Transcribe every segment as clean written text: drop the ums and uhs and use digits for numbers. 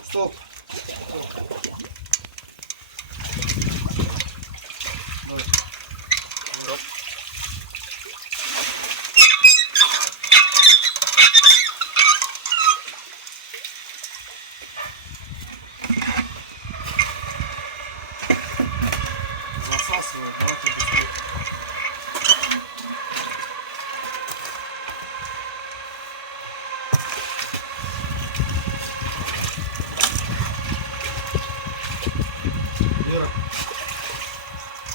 Стоп. Давай. Стоп. Засасывает, давайте быстрее. Вера.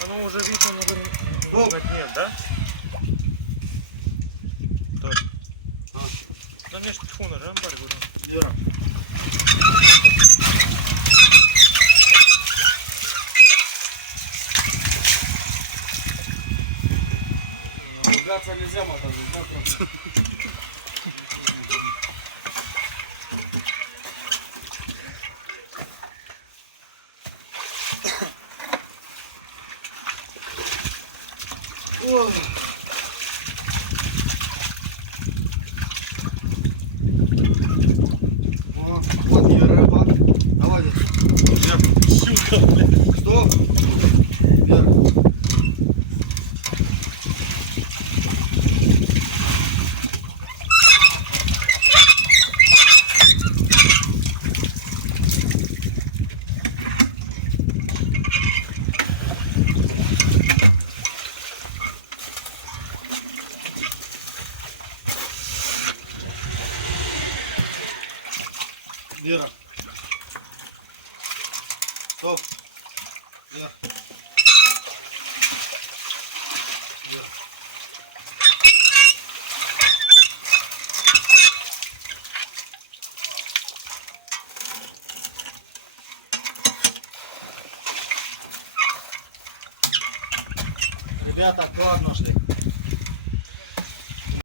Оно уже видно, Стоп. нет, да? Точно. А. Да мне ж телефон нажал, говорю. Вера. Ругаться нельзя, мотать, да? Ой. О, вот ее рыба. Давай, Щука, блядь. стоп. Вверх. Вера. Стоп. Вверх. Вверх. Ребята, аккуратно шли.